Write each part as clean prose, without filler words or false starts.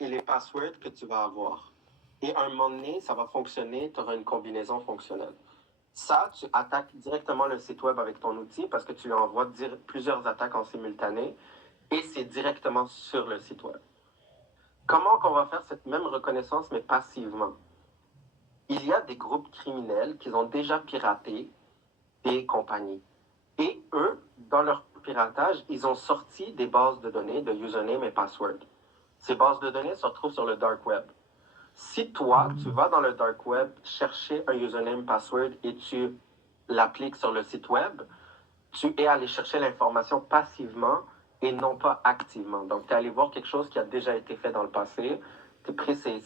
et les passwords que tu vas avoir. Et à un moment donné, ça va fonctionner, tu auras une combinaison fonctionnelle. Ça, tu attaques directement le site web avec ton outil parce que tu lui envoies plusieurs attaques en simultané et c'est directement sur le site web. Comment qu'on va faire cette même reconnaissance, mais passivement? Il y a des groupes criminels qui ont déjà piraté des compagnies. Et eux, dans leur piratage, ils ont sorti des bases de données de username et password. Ces bases de données se retrouvent sur le dark web. Si toi, tu vas dans le dark web chercher un username password et tu l'appliques sur le site web, tu es allé chercher l'information passivement et non pas activement. Donc, tu es allé voir quelque chose qui a déjà été fait dans le passé, tu as pris ces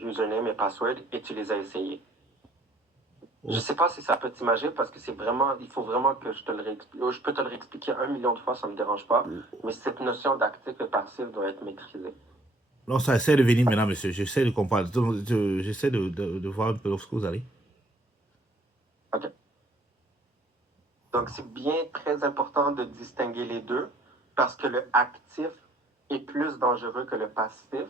usernames et passwords et tu les as essayés. Je ne sais pas si ça peut t'imaginer parce que c'est vraiment, il faut vraiment que je te le réexplique. Je peux te le réexpliquer 1 million de fois, ça ne me dérange pas, mais cette notion d'actif et passif doit être maîtrisée. Non, ça essaie de venir maintenant, monsieur. J'essaie de comprendre. J'essaie de voir un peu ce que vous allez. OK? Donc, c'est bien très important de distinguer les deux parce que le actif est plus dangereux que le passif.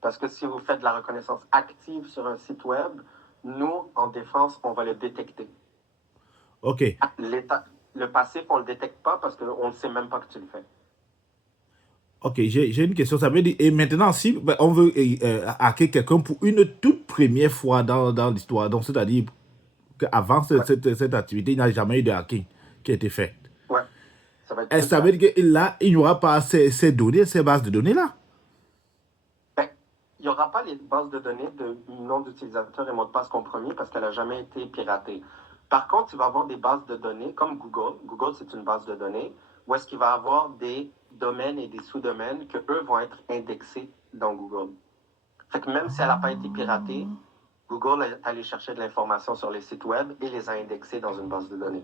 Parce que si vous faites de la reconnaissance active sur un site web, nous, en défense, on va le détecter. OK. Le passif, on ne le détecte pas parce qu'on ne sait même pas que tu le fais. OK, j'ai une question. Ça veut dire, et maintenant, si ben, on veut hacker quelqu'un pour une toute première fois dans l'histoire, donc c'est-à-dire qu'avant Ouais, cette activité, il n'y a jamais eu de hacking qui a été fait. ouais, ça va être Est-ce plus que ça veut facile. dire que là, il n'y aura pas ces données, ces bases de données-là? Ben, il n'y aura pas les bases de données de nom d'utilisateur et mot de passe compromis parce qu'elle n'a jamais été piratée. Par contre, tu vas avoir des bases de données comme Google. Google, c'est une base de données où est-ce qu'il va avoir des domaines et des sous-domaines que eux vont être indexés dans Google. Fait que même si elle n'a pas été piratée, Google est allé chercher de l'information sur les sites web et les a indexés dans une base de données.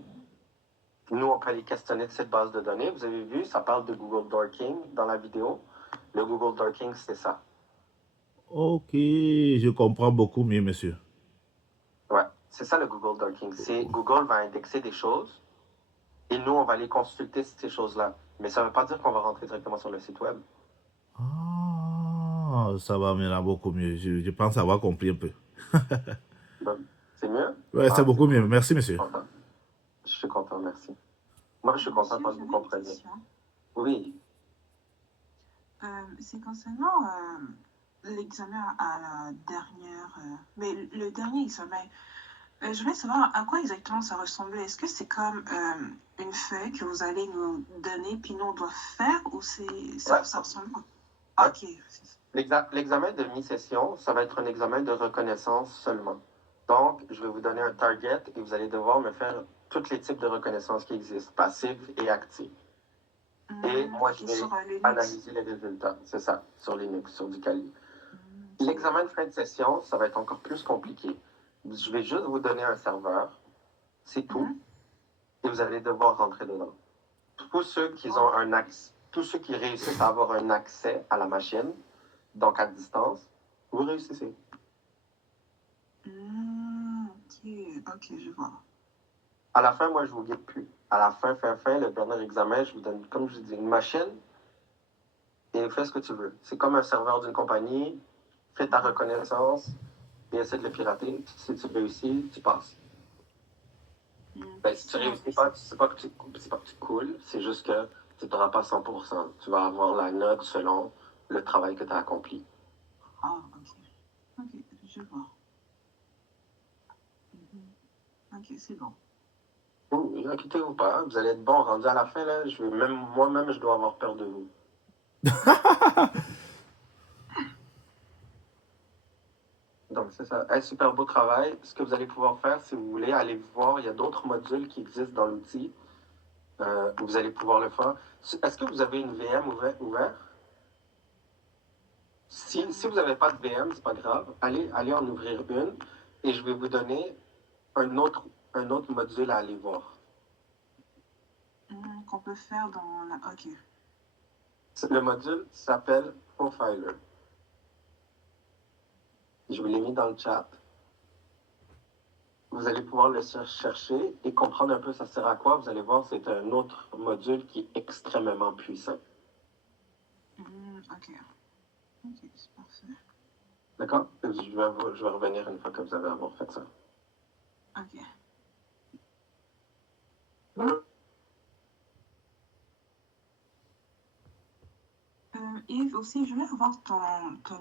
Nous, on peut aller questionner de cette base de données. Vous avez vu, ça parle de Google Dorking dans la vidéo. Le Google Dorking, c'est ça. OK, je comprends beaucoup mieux, monsieur. Ouais, c'est ça le Google Dorking. C'est Google va indexer des choses et nous, on va aller consulter ces choses-là. Mais ça ne veut pas dire qu'on va rentrer directement sur le site web. Ah, ça va maintenant beaucoup mieux. Je pense avoir compris un peu. Bon, c'est mieux? Ouais, c'est Ah, c'est beaucoup mieux. cool. Merci, Je suis monsieur. content. Je suis content, merci. Moi, je suis content Monsieur, quand vous j'avais une compreniez. question. Oui. C'est concernant l'examen à la dernière. Mais le dernier examen, je voulais savoir à quoi exactement ça ressemblait. Est-ce que c'est comme une feuille que vous allez nous donner, puis nous on doit faire, ou Ouais. ça ressemble Ouais. Ok. L'examen de mi-session, ça va être un examen de reconnaissance seulement. Donc, je vais vous donner un target et vous allez devoir me faire tous les types de reconnaissance qui existent, passives et actives. Et moi, Ok, je vais sur Linux. analyser les résultats. C'est ça, sur Linux, sur du Kali. L'examen de fin de session, ça va être encore plus compliqué. Je vais juste vous donner un serveur, c'est tout, et vous allez devoir rentrer dedans. Tous ceux qui ont un accès, tous ceux qui réussissent à avoir un accès à la machine, donc à distance, vous réussissez. Ok, je vois. À la fin, moi, je vous guide plus. À la fin, le dernier examen, je vous donne, comme je vous dis, une machine et fais ce que tu veux. C'est comme un serveur d'une compagnie, fais ta reconnaissance et essaie de le pirater. Si tu réussis, tu passes. Ben, si tu réussis pas, c'est pas que tu coules, c'est juste que tu n'auras pas 100%. Tu vas avoir la note selon le travail que tu as accompli. Ah, ok. Ok, je vois. Ok, c'est bon. Oui, inquiétez-vous pas, vous allez être bon. Rendu à la fin, là, moi-même, je dois avoir peur de vous. Donc, c'est ça. Un super beau travail. Ce que vous allez pouvoir faire, si vous voulez, aller voir, il y a d'autres modules qui existent dans l'outil. Vous allez pouvoir le faire. Est-ce que vous avez une VM ouverte? Si vous n'avez pas de VM, c'est pas grave. Allez en ouvrir une et je vais vous donner un autre module à aller voir. Qu'on peut faire dans la. Ok. Le module s'appelle Profiler. Je vous l'ai mis dans le chat. Vous allez pouvoir le chercher et comprendre un peu ça sert à quoi. Vous allez voir, c'est un autre module qui est extrêmement puissant. Ok. Ok, c'est parfait. D'accord? Je vais revenir une fois que vous allez avoir fait ça. Ok. Yves, aussi, je voulais avoir ton